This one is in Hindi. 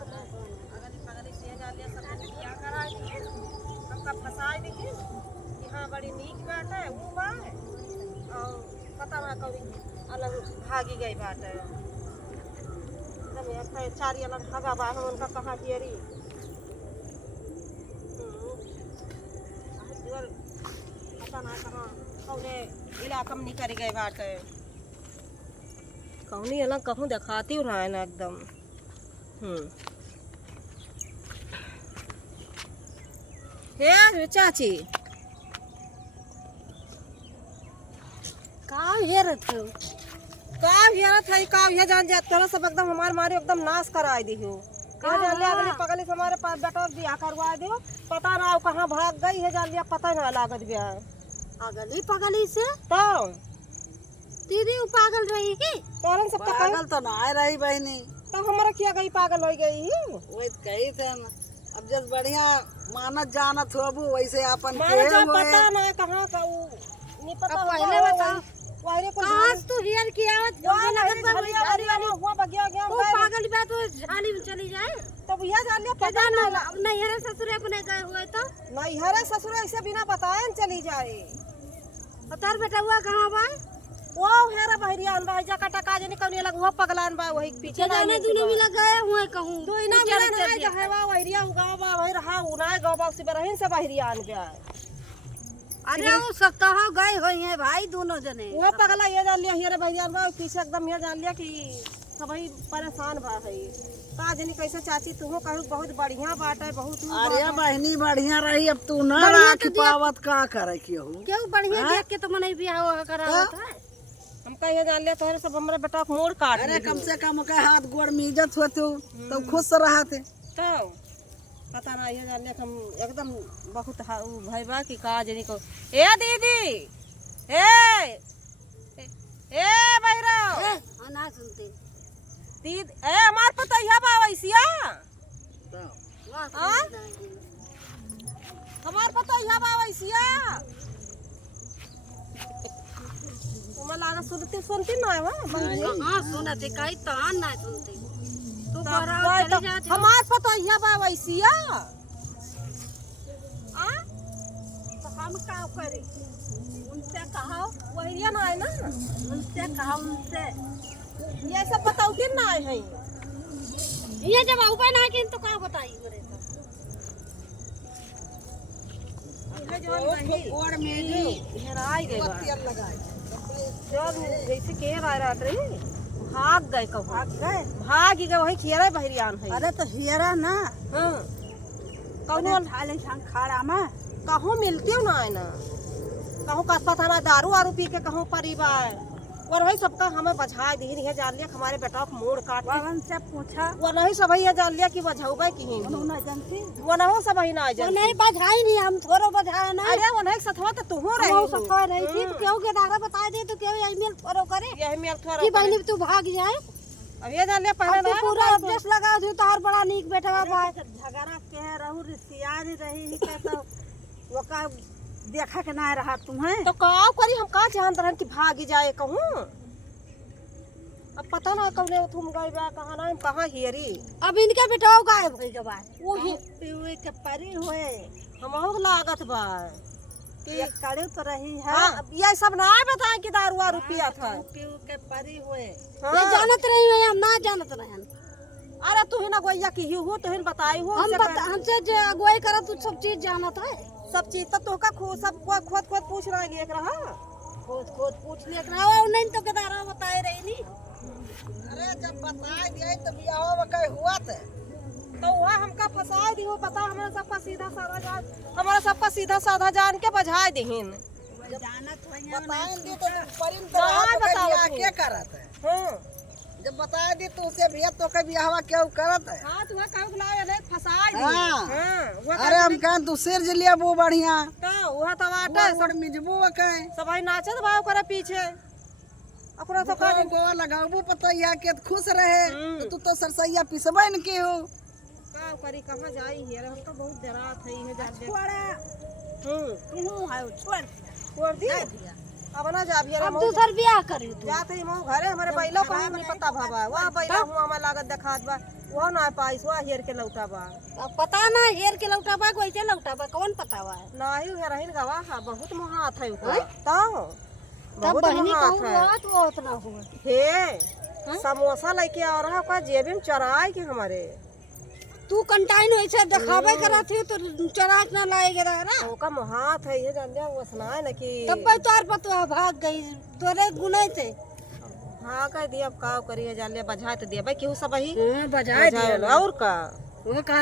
पगली से जालिया सब क्या करा हमका फसाई देखी कि हाँ बड़ी नीक बात है वो बात और पता ना कभी अलग भागी गई बात है एकदम एक चारी अलग भागा बा हम उनका कहा केरी पता ना कहाँ कौने इलाका में निकल गए बात है कौनी अलग कहूँ दिखाती हूँ ना एकदम हे चाची का हेरत हो का हेरत है का ये जान जा तोरा सब एकदम हमार मारे एकदम नाश कराई दी हो का जान ले अगली पगली से हमारे पास बेटा बियाह करवा दियो पता ना कहाँ भाग गई है जान लिया पता ना लागत बियाह अगली पगली से तो दीदी पागल रही की तोरन सब तो पागल तो ना आए रही बहनी तो हमारा किया गई पागल हो गई वही कही थे ना अब जब बढ़िया मानत जानत हो अब वैसे अपन मारे जा पता ना कहाँ का वो नहीं पता पहले बताओ वायरे को कहाँ से तू हियर की आवत वाला लगन झलिया वाली हुआ बगिया गया तू पागल बा तो झाली में चली जाए तब यह जान लिया पता ना नहीं हेरे ससुर अपने गए हुए तो नहीं हरे ससुर ऐसे बिना बताए न चली जाए तार बेटा हुआ कहाँ बा वो हेरा बहरियान बा जा कटा काज नहीं कौन अलग वो पगलान बा वही पीछे जाने दुनी मिला गए हुए कहूँ दो इना मिला नहीं जो है बा बहरिया गांव बा वही रहा उनाए गांव बा उसी बरहिन से बहरियान गया अरे वो सब कहाँ गए हुए हैं भाई दोनों जने वो पगला ये जान लिया हेरा बहरियान बा पीछे एकदम ये जान लिया कि सभी परेशान बा है का जनी कैसे चाची तू कहू बहुत बढ़िया बात है बहुत अरे बहनी बढ़िया रही अब तू ना राख पावत का करे क्यों क्यों बढ़िया देख के तो मने बियाह करावत है हम कहिए जान लिया तोहरे सब हमारे बेटा को मोड़ काट अरे कम से कम के हाथ गोड़ में इज्जत होते तो खुश रहा थे तो पता ना ये जान लिया हम एकदम बहुत भाई बा की का जनी को ए दीदी ए बहरा ना सुनते दीदी ए हमार पता यह बा वैसिया हमार पता यह बा वैसिया तुम्हें लागा सुनती ना है हाँ सुनते कहीं तो ना सुनते तू बराबर चली जाती हमार पता यह बा वैसिया तो हम का करी उनसे कहा वही ना है ना उनसे कहा उनसे ये सब बताओ कि ना है ये जब उपाय ना कि तो का बताई मेरे को गोड़ में जो हेराई गई तेल लगाए जब जैसे के रात रही भाग गए कब भाग गए गए वही खेरा बहरियान है अरे तो हियरा ना हां कौनो थाले संग खाड़ा में कहूँ मिलती हूँ ना है ना कहूँ का पता ना दारू आरू पी के कहूँ परिवार और वही सबका हमें बझा दी है जान लिया हमारे बेटा को मोड़ काट वावन से पूछा वो नहीं सब ही जान लिया कि बझाऊबे की ना जानती वो ना हो सब ही ना जान नहीं बधाई नहीं हम थोड़ा बधाए ना अरे वो नहीं सथवा तो तू हो रही वो सफा रही थी तो क्यों के दारा बता दे तो क्यों ईमेल करो करे यही मेल थोड़ा कि बहनी तू भाग जाए अब ये जान लिया पहले अब ना पूरा अपडेट लगा दू तो हर बड़ा नीक बेटा बा झगड़ा के रहू रिसियार रही ही के तो वो का देखा के ना रहा तुम्हें तो का करी हम का जान रहन कि भागी जाए कहूँ अब पता ना कौने तुम गई बा कहाँ ना हम कहाँ हियरी अब इनके बेटा गायब हो गए वो ही पीवे के परी हुए हमहु लागत बा कि ये करे तो रही है हाँ ये सब ना बताए कि दारू वारू पिया था पीव के परी हुए ये जानत रही है हम ना जानत रहन अरे तू ही ना गोइया की हो तो ही बताई हो हमसे जो अगुवाई करा तू सब चीज जानत है सब चीज तो तोका सब खोद खोद पूछ रहा है रहा खोद पूछ लिया करा नहीं तो के दारा बताए रही नहीं अरे जब बता दिए तो बियाह कहीं हुआ थे तो वह हमका फंसा दी हो पता हमारा सबका सीधा साधा जान हमारा सबका सीधा साधा जान के बजाय दीन जानत बताएंगे तो परिन कहाँ तो बताओ क्या करत है हां जब बता दी तो उसे भी तो के बियाह क्यों करत है हां तू का बुलाया नहीं फंसा दी हां हां अरे हम कहां तू सिर जलिया वो बढ़िया तो वह तो वाटा सब मिजबो कहे सबाई नाचत भाव करे पीछे अपना तो का गोवा लगाबू पता या के खुश रहे तो तू तो सरसैया पिसबे न के हो का करी कहां जाई है हम तो बहुत डरात है ये जान छोड़ा तू है छोड़ छोड़ दी अब ना जा भी अब दूसर ब्याह करी तू जाते ही मोह घरे हमारे बैलो को नहीं पता भाबा वह बैला हुआ हमारे लागत दिखात बा वो ना पाइस वो हेर के लौटा बा अब पता ना हेर के लौटाबा वैसे लौटाबा कौन पता बा नाही हेरहिन गवा हा बहुत महात है ऊपर तो तब बहुत बहनी महात कहू है हुआ तो उतना हुआ हे समोसा लेके आ रहा का जेबी में चराए के हमारे तू कंटाइन वैसे दिखावे करा थी तो चराक ना लाएगे ना ओका महात है ये जान वो सुनाए ना कि तब भाई तोर पतवा भाग गई तोरे गुने थे हाँ कह दिया अब का करिए जान ले बजा तो दिया भाई केहू सब ही बजाए और का वो